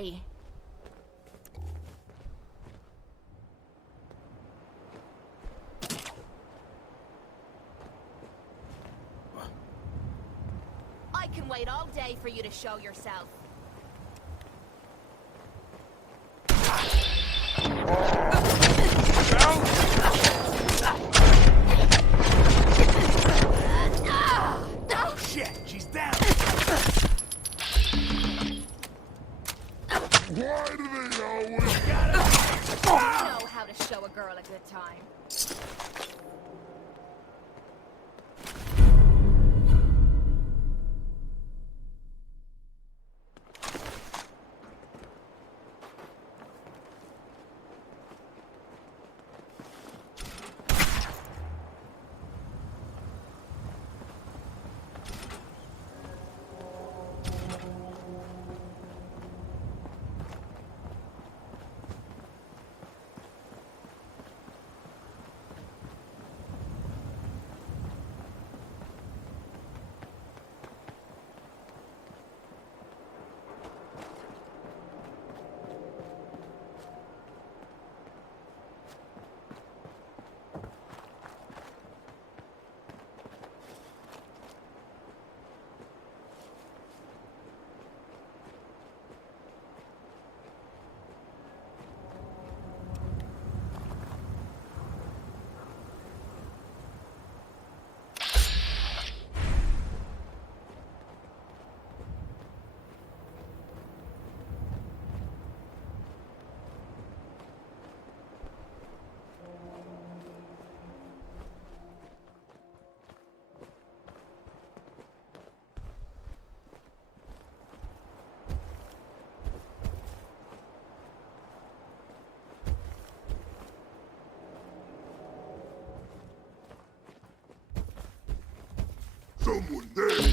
day. I can wait all day for you to show yourself. Oh shit, she's down. Why do they always I know how to show a girl a good time. someone there?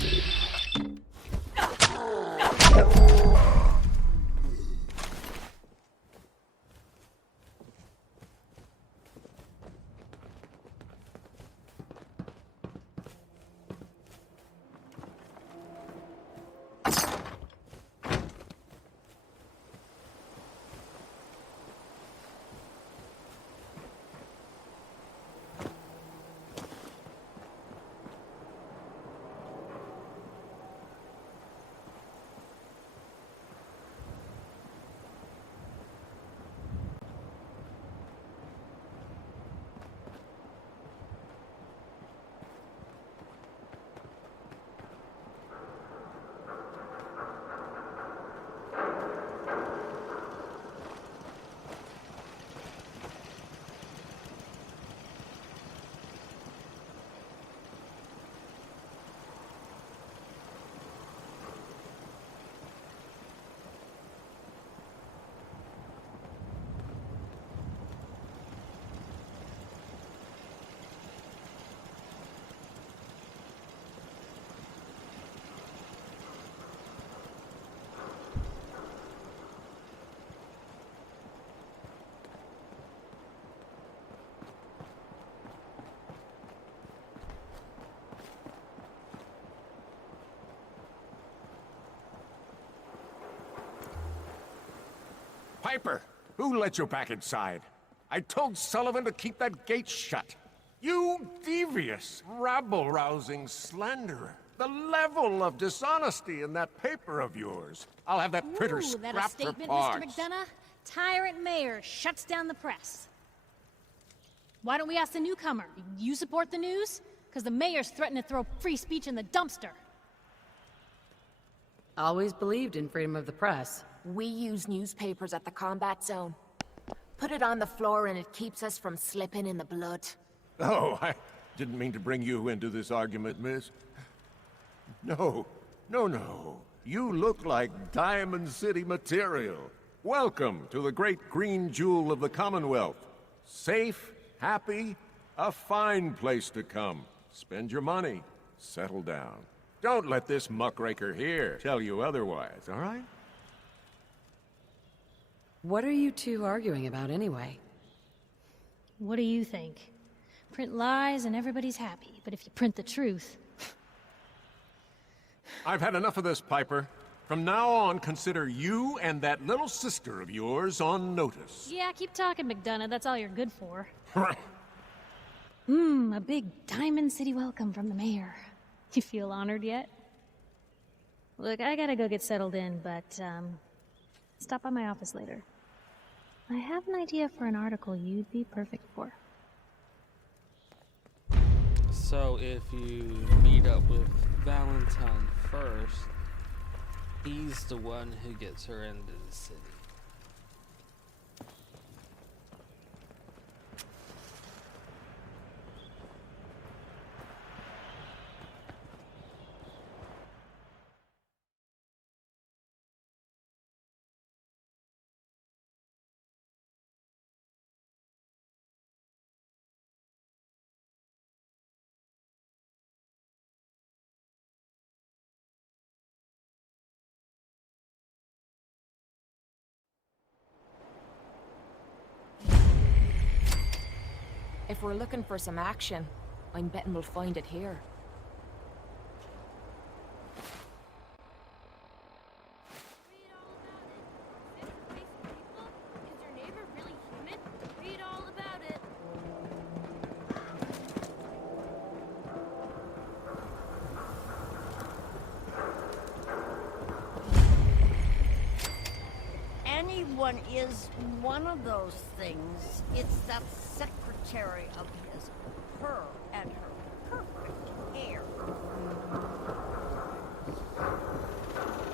Piper, who let you back inside? I told Sullivan to keep that gate shut. You devious, rabble-rousing slanderer. The level of dishonesty in that paper of yours. I'll have that printer Ooh, that a scrapped for statement, parts. Mr. McDonough? Tyrant mayor shuts down the press. Why don't we ask the newcomer? You support the news? Because the mayor's threatened to throw free speech in the dumpster. Always believed in freedom of the press. We use newspapers at the combat zone. Put it on the floor and it keeps us from slipping in the blood. Oh, I didn't mean to bring you into this argument, miss. No. You look like Diamond City material. Welcome to the great green jewel of the Commonwealth. Safe, happy, a fine place to come. Spend your money, settle down. Don't let this muckraker here tell you otherwise, all right? What are you two arguing about anyway? What do you think? Print lies and everybody's happy, but if you print the truth... I've had enough of this, Piper. From now on, consider you and that little sister of yours on notice. Yeah, keep talking, McDonough. That's all you're good for. A big Diamond City welcome from the mayor. You feel honored yet? Look, I gotta go get settled in, but, stop by my office later. I have an idea for an article you'd be perfect for. So if you meet up with Valentine first, he's the one who gets her into the city. If we're looking for some action, I'm betting we'll find it here. Read all about it. Fifth-racing people? Is your neighbor really human? Read all about it. Anyone is one of those things. It's that secretary of his. Her and her perfect hair.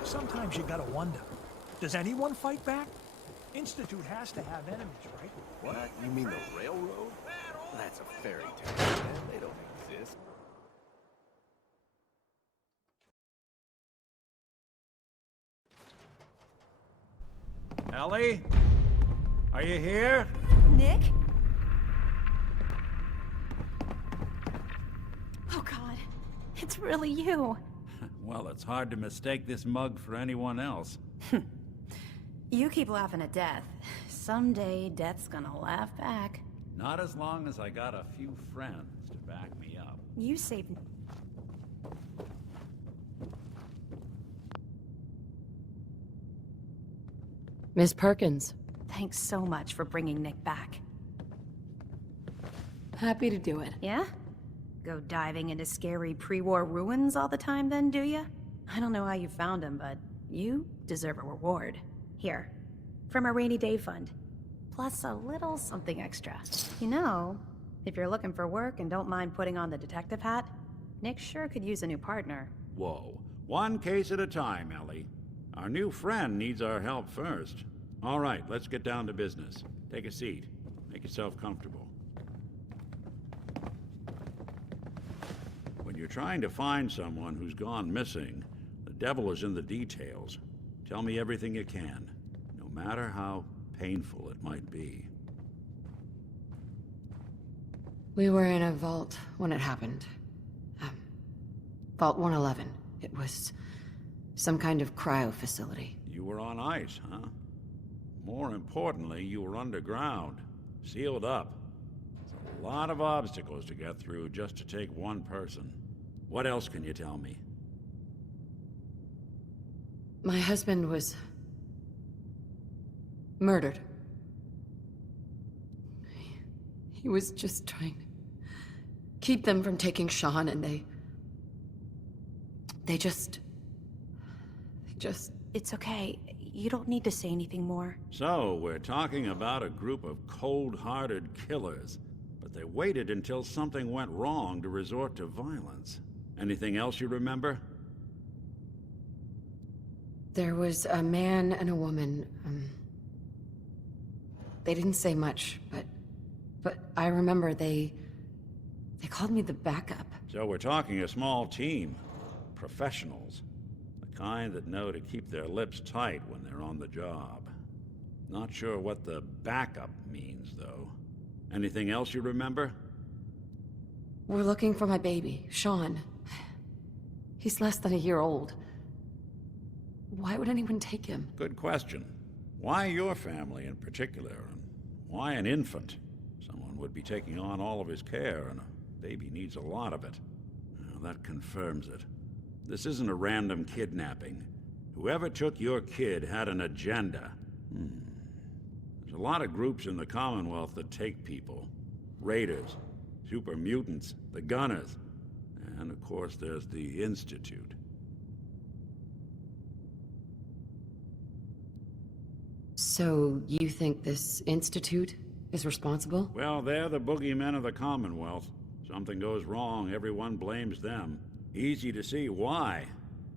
Sometimes you gotta wonder, does anyone fight back? Institute has to have enemies, right? What? You mean the railroad? That's a fairy tale, man. They don't exist. Ellie? Are you here? Nick? Oh God, it's really you. Well, it's hard to mistake this mug for anyone else. You keep laughing at death. Someday, death's gonna laugh back. Not as long as I got a few friends to back me up. You saved... Miss Perkins. Thanks so much for bringing Nick back. Happy to do it. Yeah? Go diving into scary pre-war ruins all the time then, do ya? I don't know how you found him, but you deserve a reward. Here, from our rainy day fund. Plus a little something extra. You know, if you're looking for work and don't mind putting on the detective hat, Nick sure could use a new partner. Whoa. One case at a time, Ellie. Our new friend needs our help first. All right, let's get down to business. Take a seat. Make yourself comfortable. When you're trying to find someone who's gone missing, the devil is in the details. Tell me everything you can, no matter how painful it might be. We were in a vault when it happened. Vault 111. It was some kind of cryo facility. You were on ice, huh? More importantly, you were underground, sealed up. It's a lot of obstacles to get through just to take one person. What else can you tell me? My husband was... murdered. He was just trying to keep them from taking Sean, and they just... It's okay. You don't need to say anything more. So, we're talking about a group of cold-hearted killers, but they waited until something went wrong to resort to violence. Anything else you remember? There was a man and a woman. They didn't say much, but I remember they called me the backup. So we're talking a small team. Professionals. The kind that know to keep their lips tight when they're on the job. Not sure what the backup means, though. Anything else you remember? We're looking for my baby, Sean. He's less than a year old. Why would anyone take him? Good question. Why your family in particular? And why an infant? Someone would be taking on all of his care, and a baby needs a lot of it. Well, that confirms it. This isn't a random kidnapping. Whoever took your kid had an agenda. There's a lot of groups in the Commonwealth that take people. Raiders, super mutants, the Gunners, and of course there's the Institute. So, you think this Institute is responsible? Well, they're the boogeymen of the Commonwealth. Something goes wrong, everyone blames them. Easy to see why.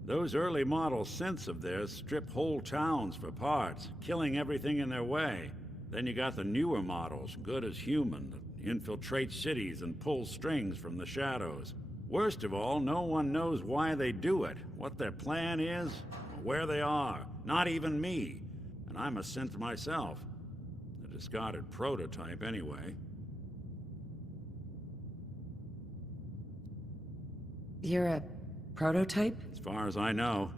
Those early model synths of theirs strip whole towns for parts, killing everything in their way. Then you got the newer models, good as human, that infiltrate cities and pull strings from the shadows. Worst of all, no one knows why they do it, what their plan is, or where they are. Not even me. And I'm a synth myself. A discarded prototype, anyway. You're a prototype? As far as I know.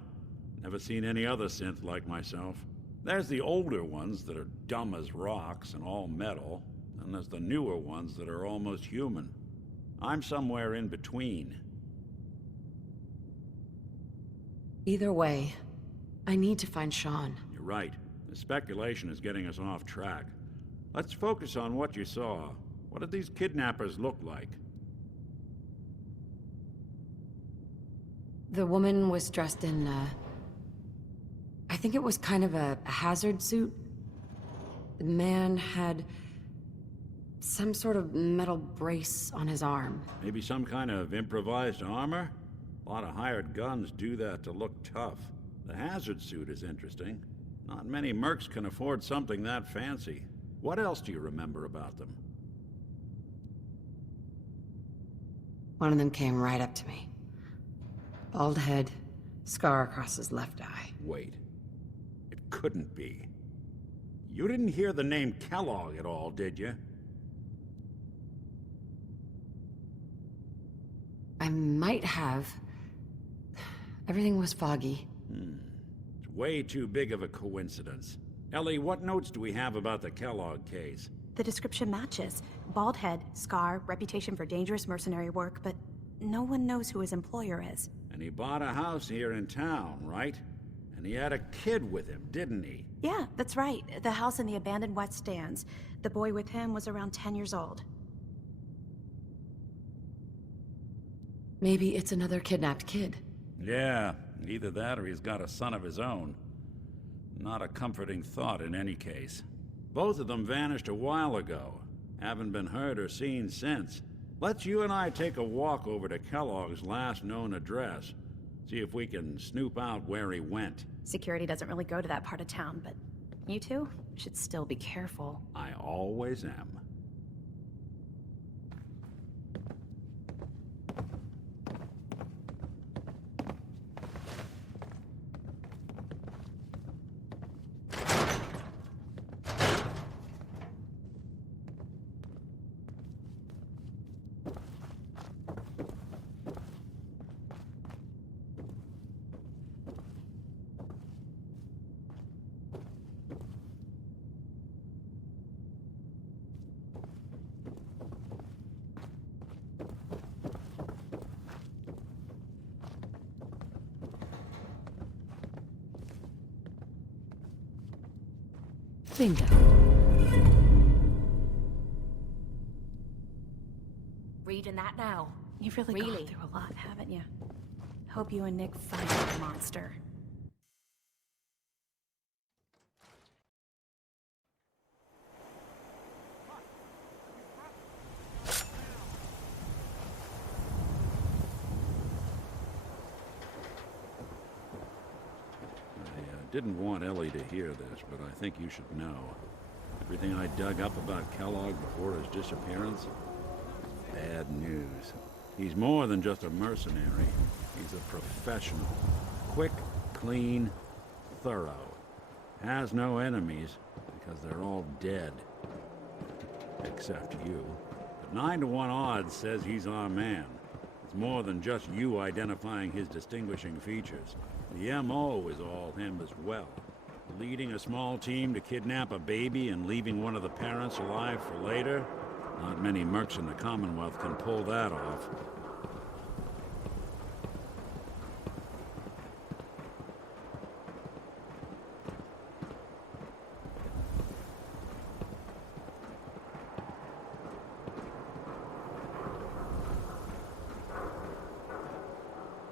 Never seen any other synth like myself. There's the older ones that are dumb as rocks and all metal, and there's the newer ones that are almost human. I'm somewhere in between. Either way, I need to find Sean. You're right. The speculation is getting us off track. Let's focus on what you saw. What did these kidnappers look like? The woman was dressed in, I think it was kind of a hazard suit. The man had some sort of metal brace on his arm. Maybe some kind of improvised armor? A lot of hired guns do that to look tough. The hazard suit is interesting. Not many mercs can afford something that fancy. What else do you remember about them? One of them came right up to me. Bald head, scar across his left eye. Wait. It couldn't be. You didn't hear the name Kellogg at all, did you? I might have. Everything was foggy. It's way too big of a coincidence. Ellie, what notes do we have about the Kellogg case? The description matches. Bald head, scar, reputation for dangerous mercenary work, but no one knows who his employer is. And he bought a house here in town, right? And he had a kid with him, didn't he? Yeah, that's right. The house in the abandoned West Stands. The boy with him was around 10 years old. Maybe it's another kidnapped kid. Yeah, either that or he's got a son of his own. Not a comforting thought in any case. Both of them vanished a while ago. Haven't been heard or seen since. Let's you and I take a walk over to Kellogg's last known address. See if we can snoop out where he went. Security doesn't really go to that part of town, but you two should still be careful. I always am. Bingo. Reading that now. You've really Really? gone through a lot, haven't you? Hope you and Nick find the monster. I didn't want Ellie to hear this, but I think you should know. Everything I dug up about Kellogg before his disappearance? Bad news. He's more than just a mercenary. He's a professional. Quick, clean, thorough. Has no enemies, because they're all dead. Except you. But 9 to 1 odds says he's our man. It's more than just you identifying his distinguishing features. The M.O. is all him as well. Leading a small team to kidnap a baby and leaving one of the parents alive for later? Not many mercs in the Commonwealth can pull that off.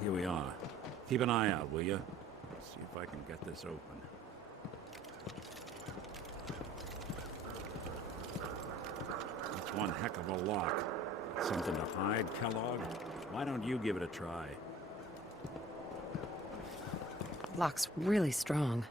Here we are. Keep an eye out, will you? See if I can get this open. That's one heck of a lock. Something to hide, Kellogg? Why don't you give it a try? Lock's really strong.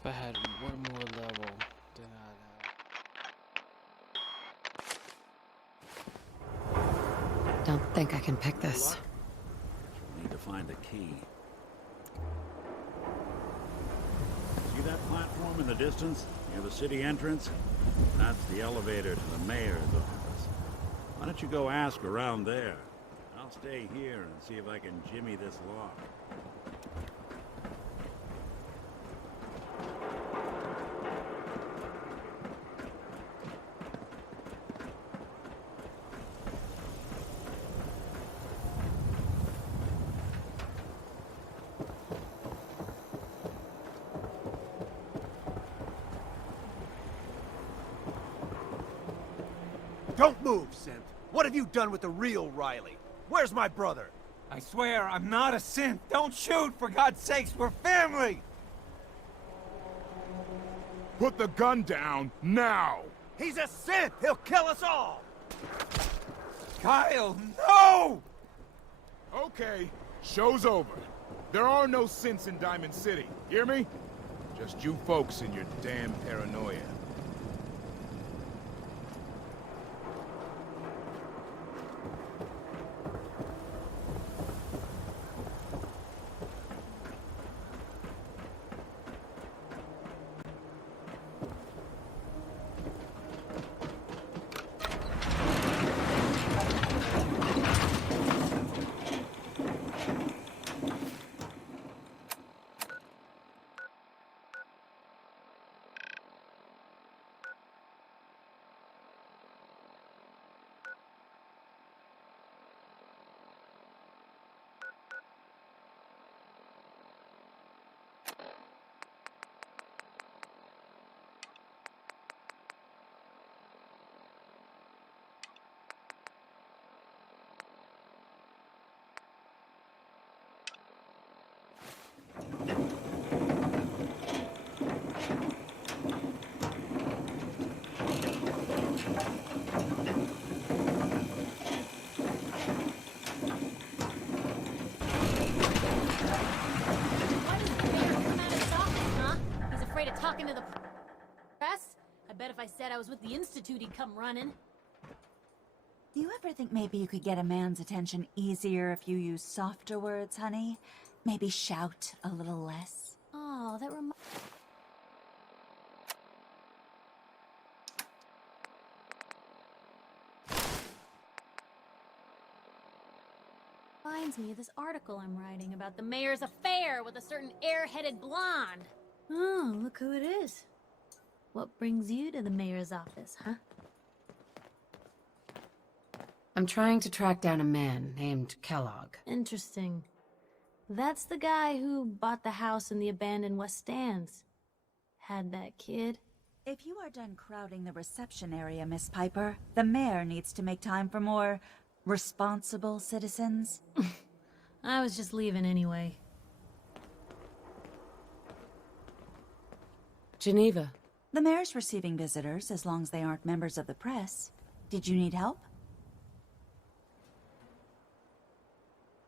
If I had one more level, then I'd Don't think I can pick this. We'll need to find a key. See that platform in the distance, near the city entrance? That's the elevator to the mayor's office. Why don't you go ask around there? I'll stay here and see if I can jimmy this lock. Don't move, Synth. What have you done with the real Riley? Where's my brother? I swear, I'm not a synth. Don't shoot, for God's sakes, we're family! Put the gun down, now! He's a synth! He'll kill us all! Kyle, no! Okay, show's over. There are no synths in Diamond City, hear me? Just you folks and your damn paranoia. Talking to the press? I bet if I said I was with the Institute, he'd come running. Do you ever think maybe you could get a man's attention easier if you use softer words, honey? Maybe shout a little less? Oh, that reminds me of this article I'm writing about the mayor's affair with a certain airheaded blonde. Oh, look who it is. What brings you to the mayor's office, huh? I'm trying to track down a man named Kellogg. Interesting. That's the guy who bought the house in the abandoned West Stands. Had that kid. If you are done crowding the reception area, Miss Piper, the mayor needs to make time for more responsible citizens. I was just leaving anyway. Geneva. The mayor's receiving visitors as long as they aren't members of the press. Did you need help?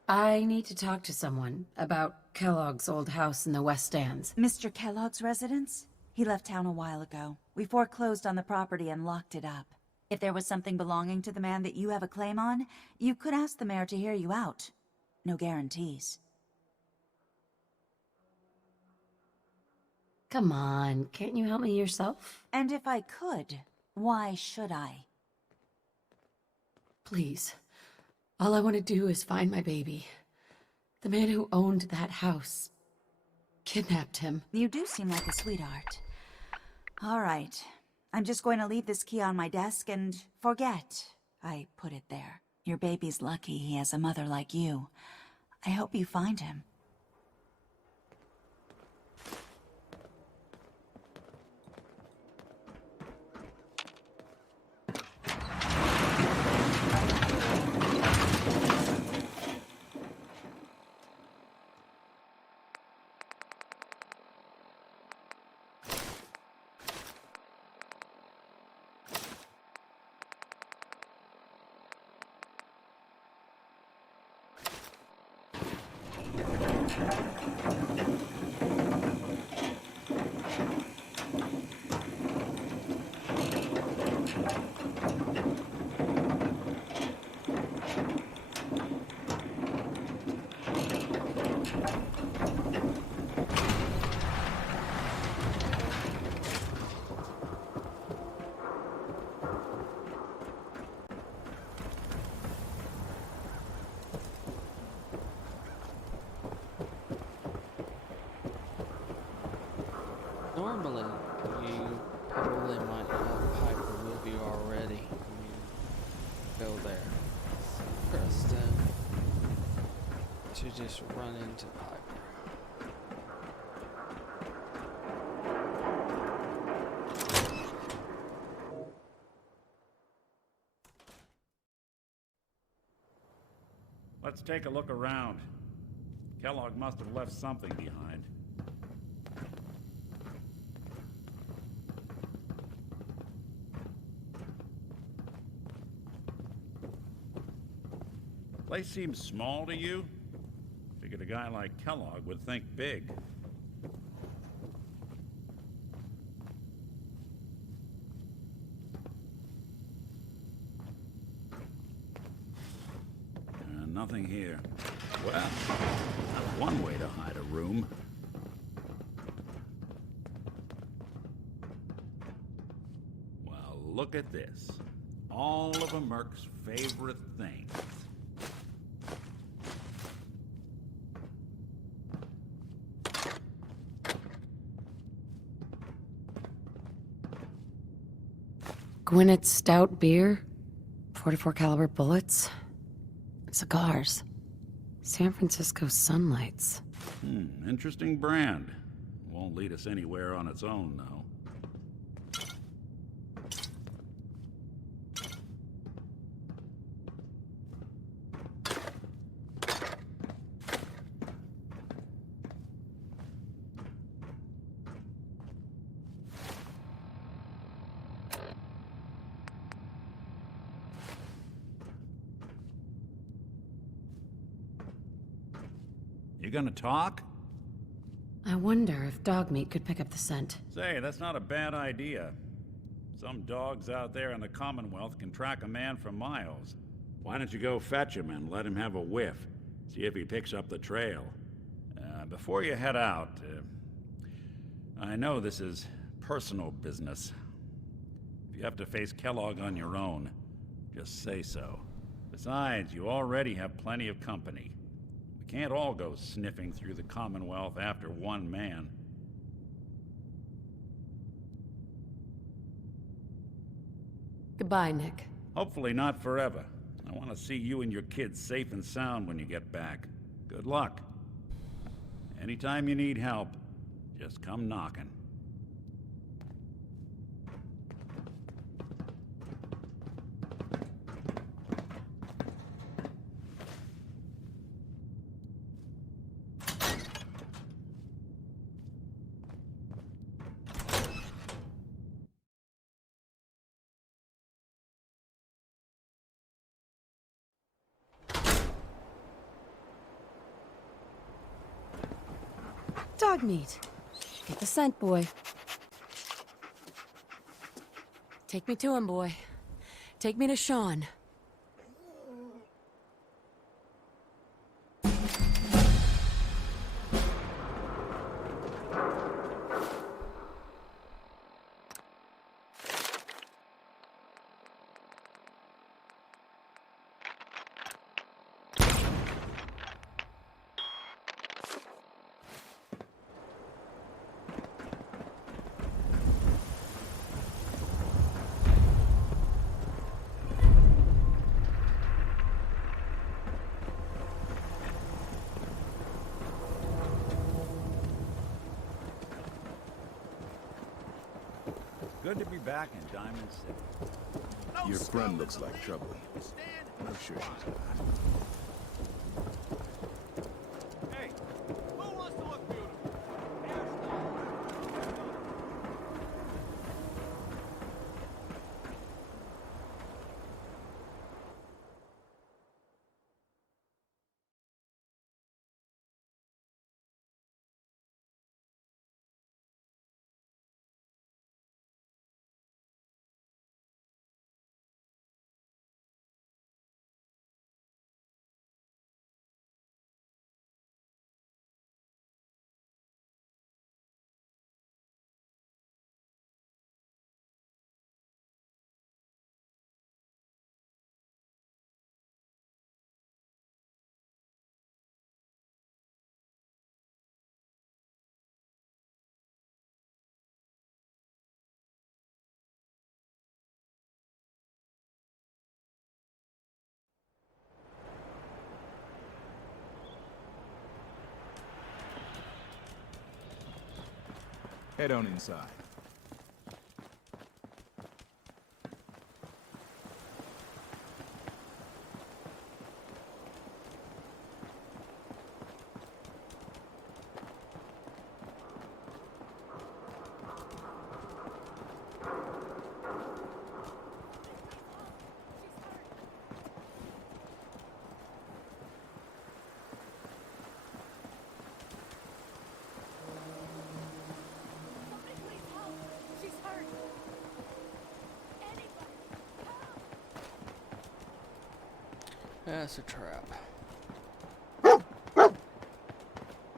I need to talk to someone about Kellogg's old house in the West Stands. Mr. Kellogg's residence? He left town a while ago. We foreclosed on the property and locked it up. If there was something belonging to the man that you have a claim on, you could ask the mayor to hear you out. No guarantees. Come on, can't you help me yourself? And if I could, why should I? Please. All I want to do is find my baby. The man who owned that house kidnapped him. You do seem like a sweetheart. All right. I'm just going to leave this key on my desk and forget I put it there. Your baby's lucky he has a mother like you. I hope you find him. Normally, you probably might have Piper with you already when you go there. Kristen, to just run into Piper. Let's take a look around. Kellogg must have left something behind. Place seems small to you? Figured a guy like Kellogg would think big. Nothing here. Well, that's one way to hide a room. Well, look at this. All of a Merc's favorite things. Gwinnett's stout beer, 44 caliber bullets, cigars, San Francisco Sunlights. Interesting brand. Won't lead us anywhere on its own, though. You gonna talk? I wonder if dog meat could pick up the scent. Say, that's not a bad idea. Some dogs out there in the Commonwealth can track a man for miles. Why don't you go fetch him and let him have a whiff? See if he picks up the trail. Before you head out, I know this is personal business. If you have to face Kellogg on your own, just say so. Besides, you already have plenty of company. We can't all go sniffing through the Commonwealth after one man. Goodbye, Nick. Hopefully not forever. I want to see you and your kids safe and sound when you get back. Good luck. Anytime you need help, just come knocking. Dog meat. Get the scent, boy. Take me to him, boy. Take me to Sean. Good to be back in Diamond City. Your friend looks like trouble. I'm sure she's not. Hey, who wants to look beautiful? Head on inside. That's a trap.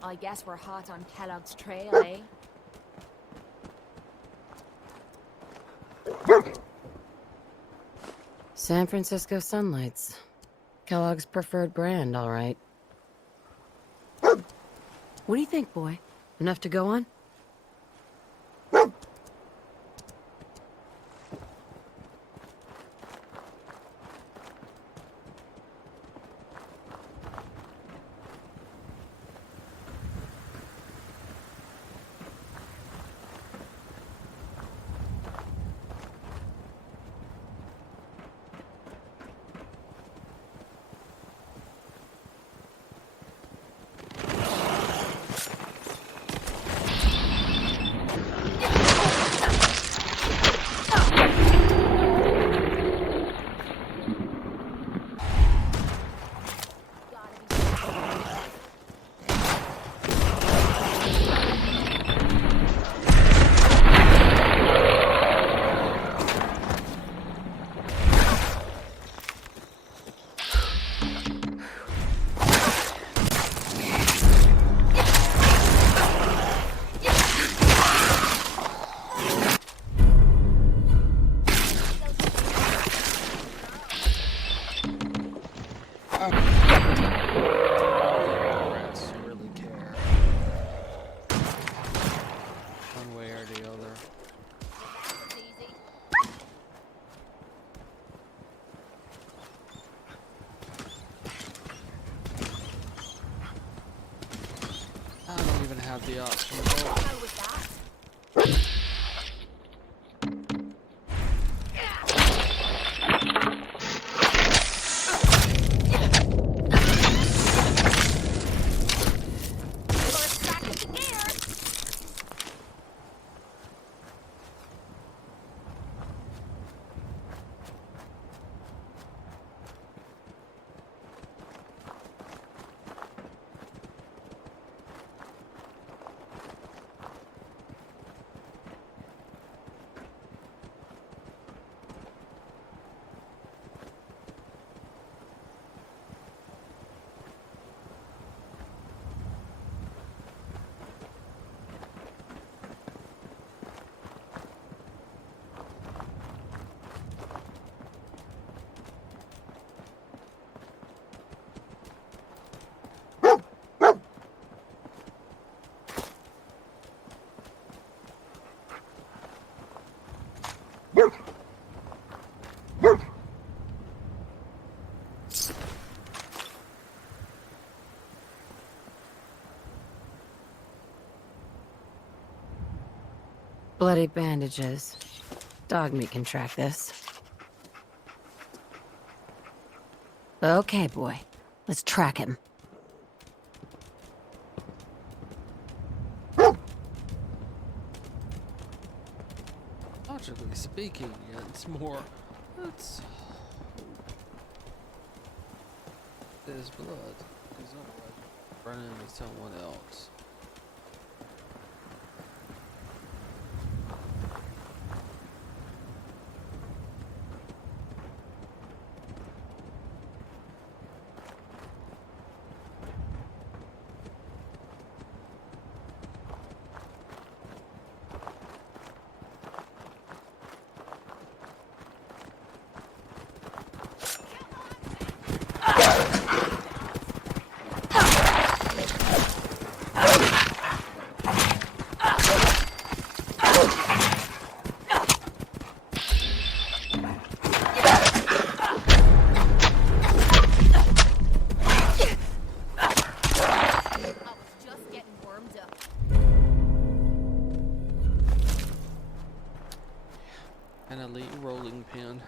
I guess we're hot on Kellogg's trail, eh? San Francisco Sunlights. Kellogg's preferred brand, all right. What do you think, boy? Enough to go on? Rats really care. One way or the other. I don't even have the option to vote. Bloody bandages. Dog meat can track this. Okay, boy. Let's track him. Logically speaking, it's more. It's his blood, because otherwise run into someone else. An elite rolling pin.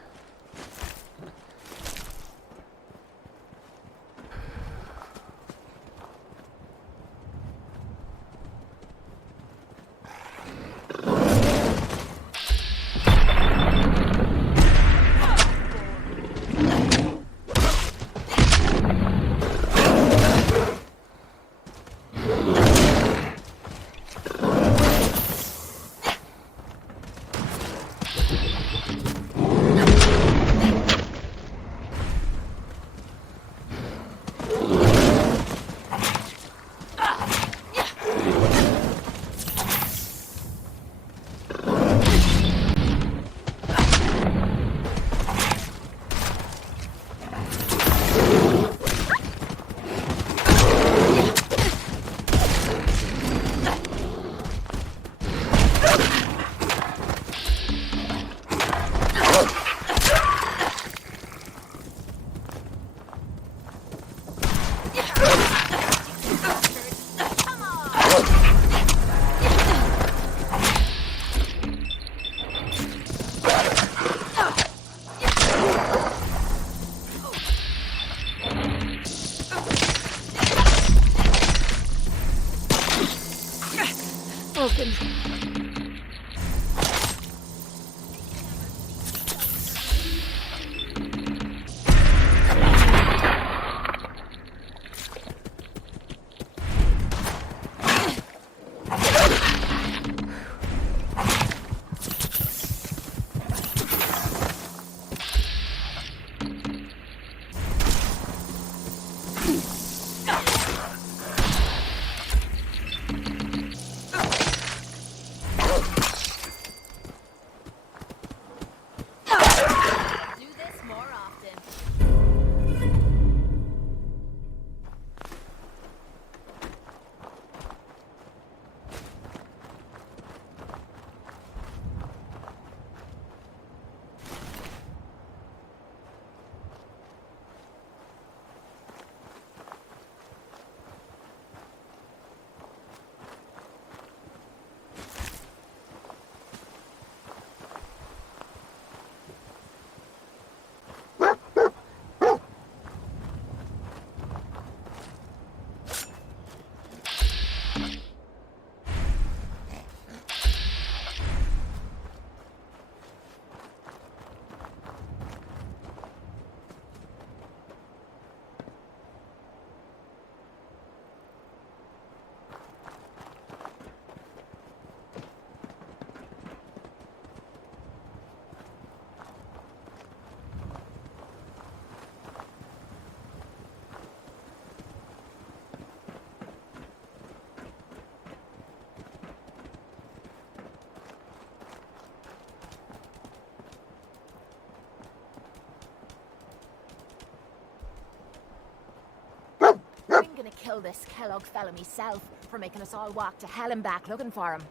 I'm gonna kill this Kellogg fella myself for making us all walk to hell and back looking for him.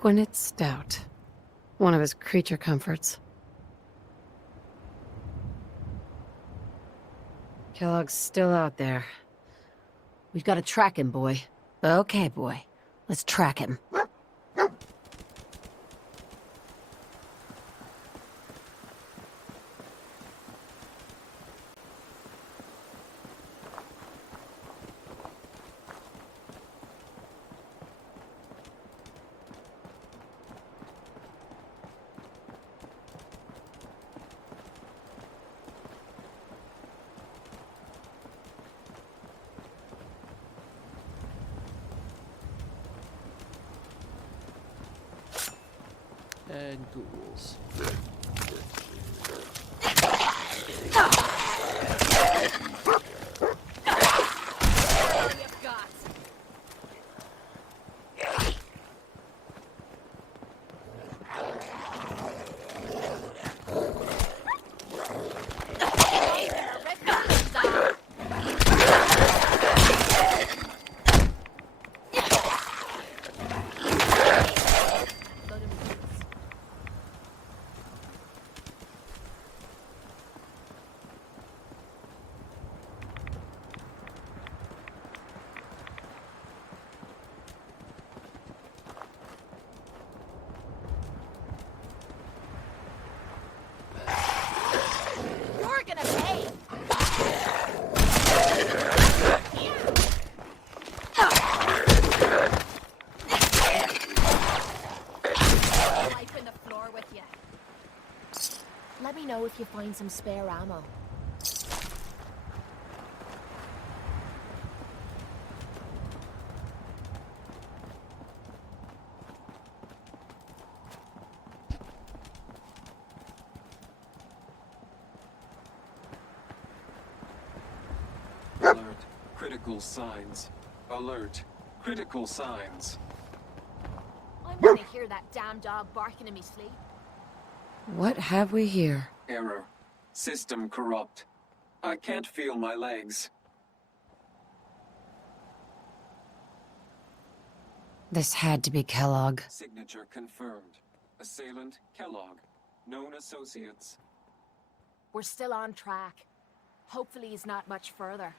Gwinnett Stout. One of his creature comforts. Kellogg's still out there. We've got to track him, boy. Okay, boy. Let's track him. And ghouls. Let me know if you find some spare ammo. Alert. Critical signs. Alert. Critical signs. I'm gonna hear that damn dog barking in me sleep. What have we here? Error. System corrupt. I can't feel my legs. This had to be Kellogg. Signature confirmed. Assailant Kellogg. Known associates. We're still on track. Hopefully he's not much further.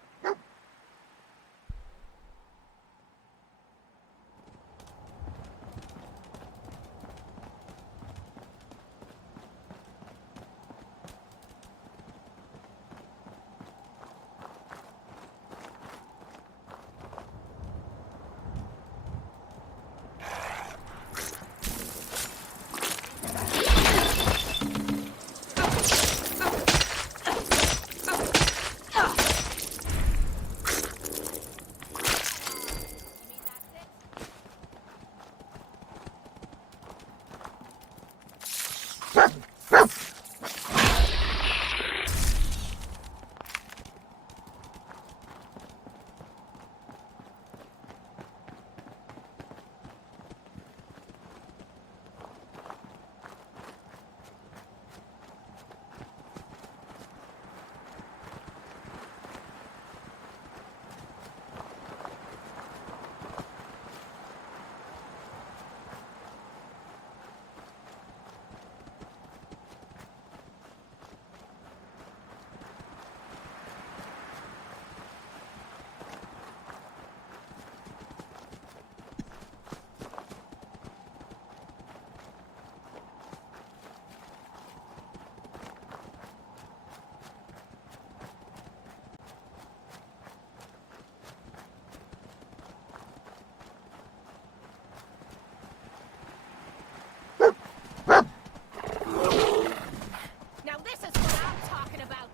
Now this is what I'm talking about.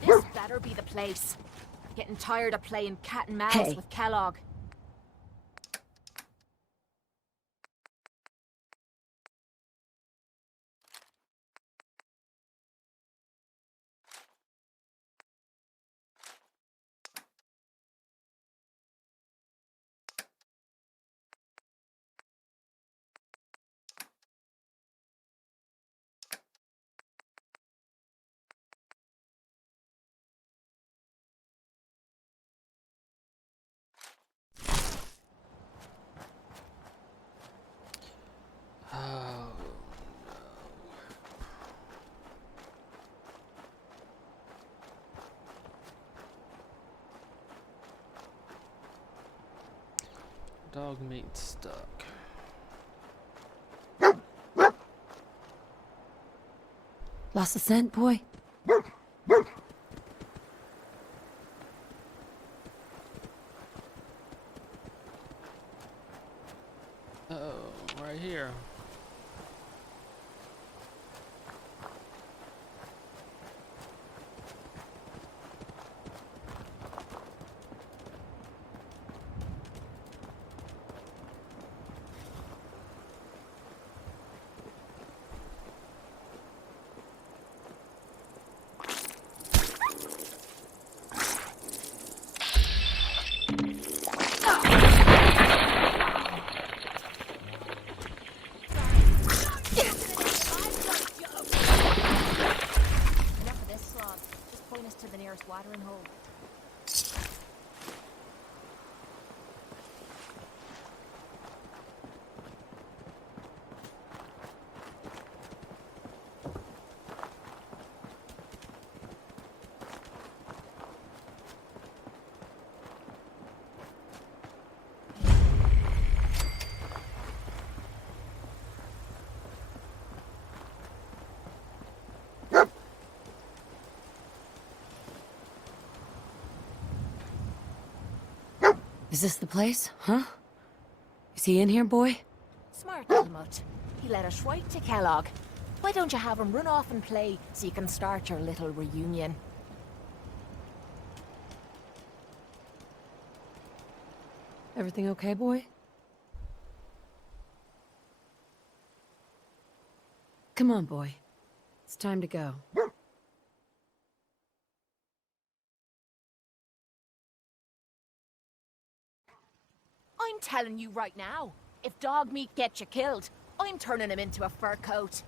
This better be the place. Getting tired of playing cat and mouse Hey. with Kellogg. Dog meat stuck. Lost the scent, boy? Uh-oh, right here. Enough of this slog. Just point us to the nearest watering hole. Is this the place? Huh? Is he in here, boy? Smart little mutt. He led us right to Kellogg. Why don't you have him run off and play so you can start your little reunion? Everything okay, boy? Come on, boy. It's time to go. I'm telling you right now, if dog meat gets you killed, I'm turning him into a fur coat.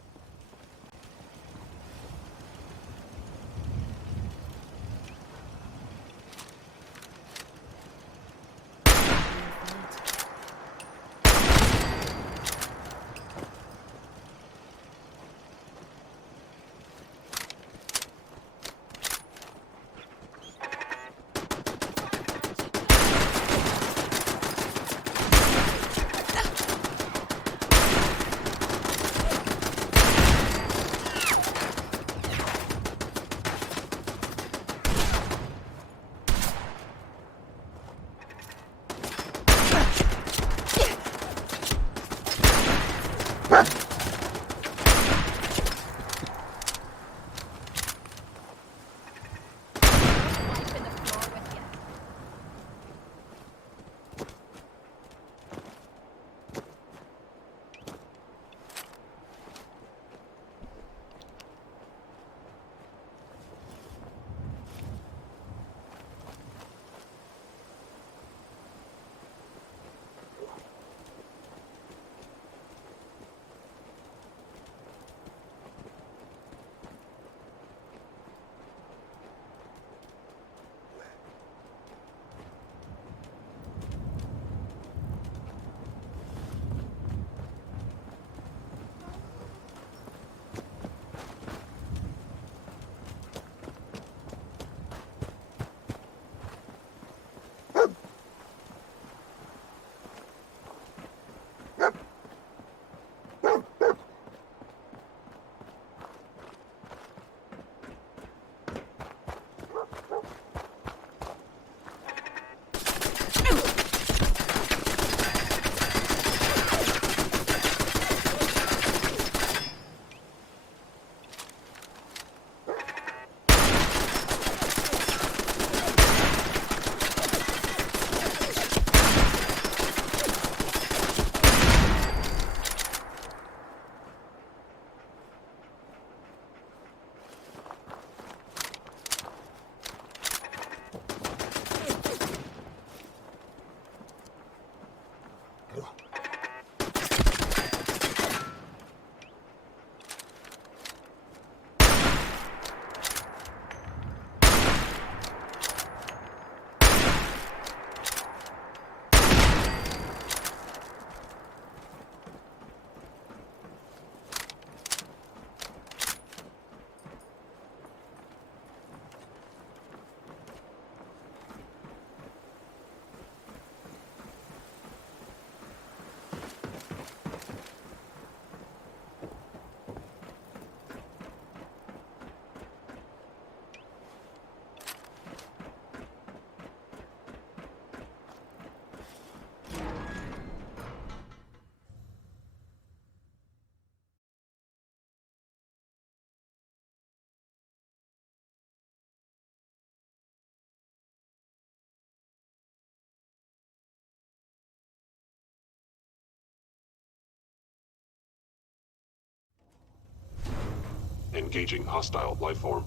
Engaging hostile life form.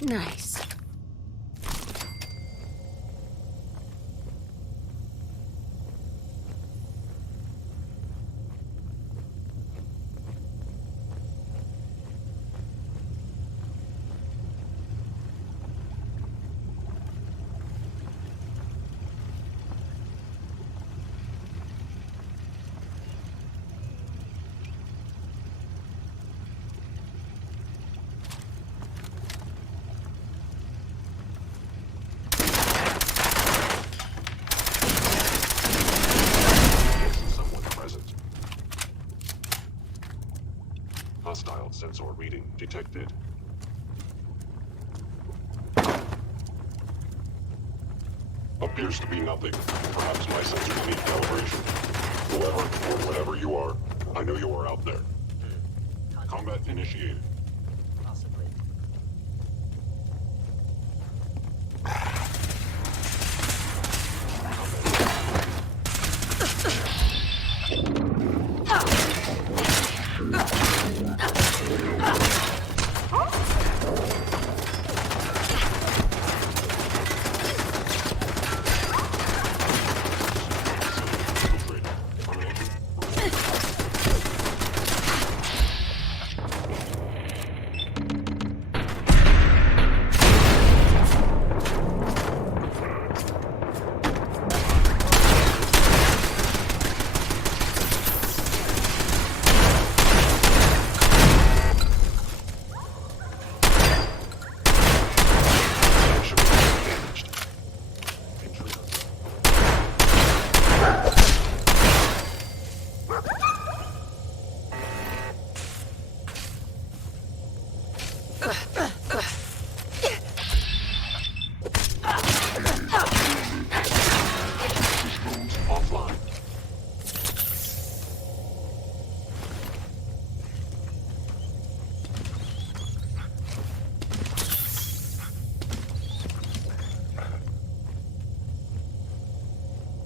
Nice. Hostile sensor reading detected. Appears to be nothing. Perhaps my sensors need calibration. Whoever or whatever you are, I know you are out there. Combat initiated. Possibly.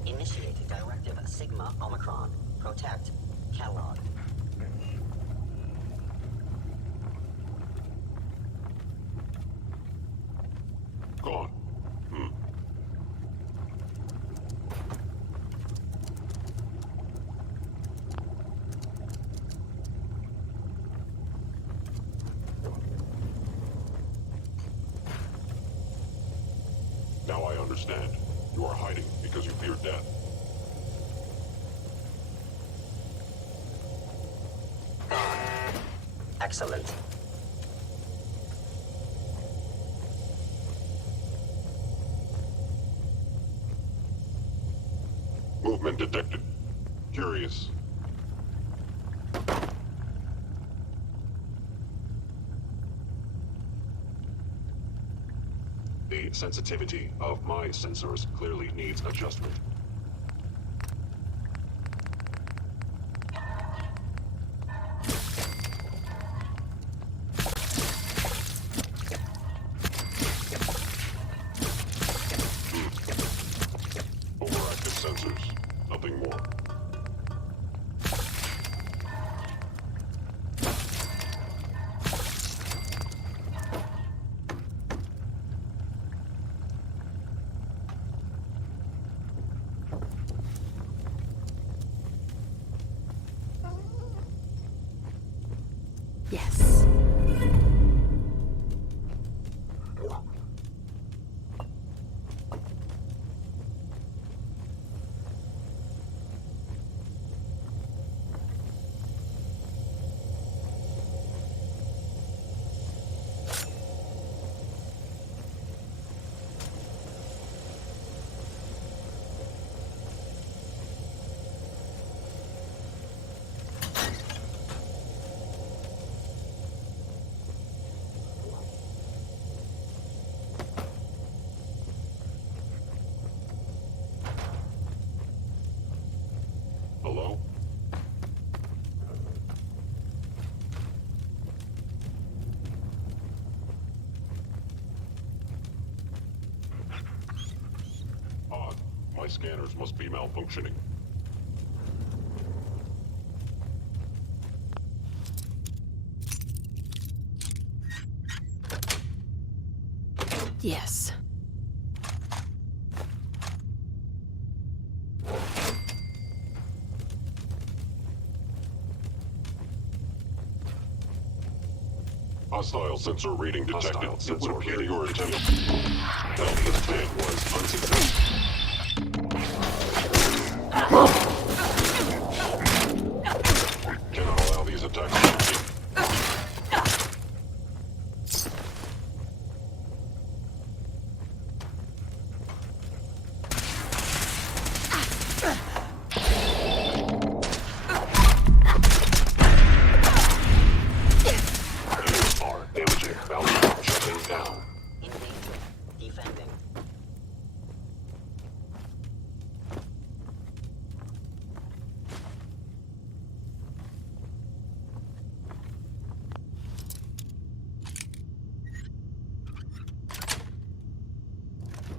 Initiate Directive Sigma Omicron. Protect. Catalog. Gone. Now I understand. You are hiding because you fear death. Excellent. Movement detected. Curious. The sensitivity of my sensors clearly needs adjustment. Overactive sensors. Nothing more. Yes. my scanners must be malfunctioning. Yes. Hostile sensor reading detected. It would appear your attempt to help this man was unsuccessful. Cannot allow these attacks to continue.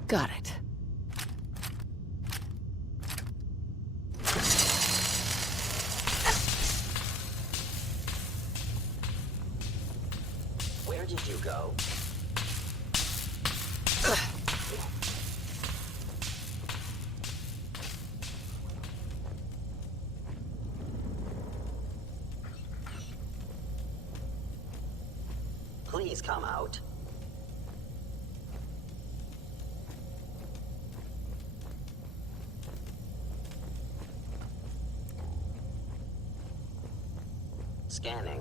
Got it. Where did you go? Please come out. Scanning.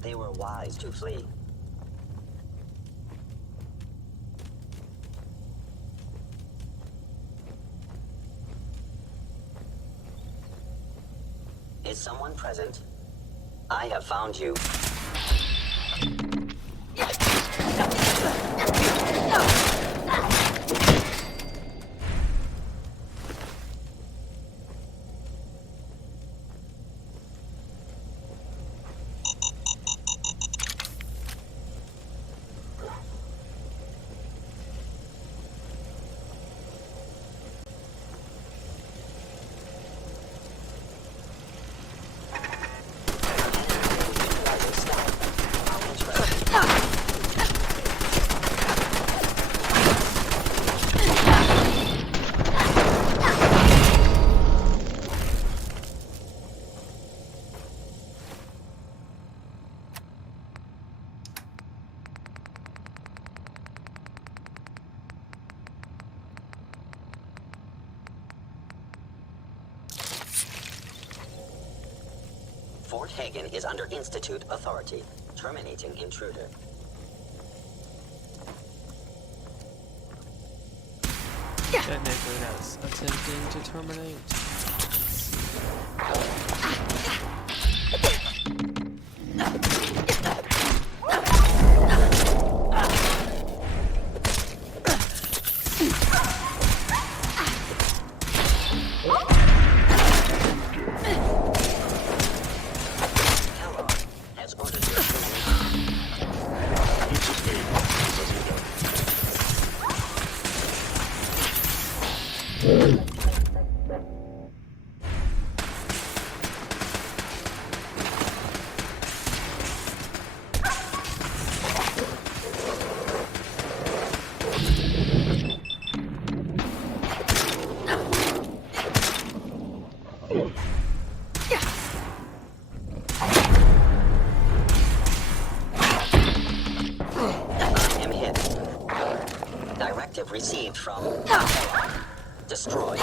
They were wise to flee. Is someone present? I have found you. Fort Hagen is under Institute authority. Terminating intruder. Technically, that's attempting to terminate. Received from Destroy.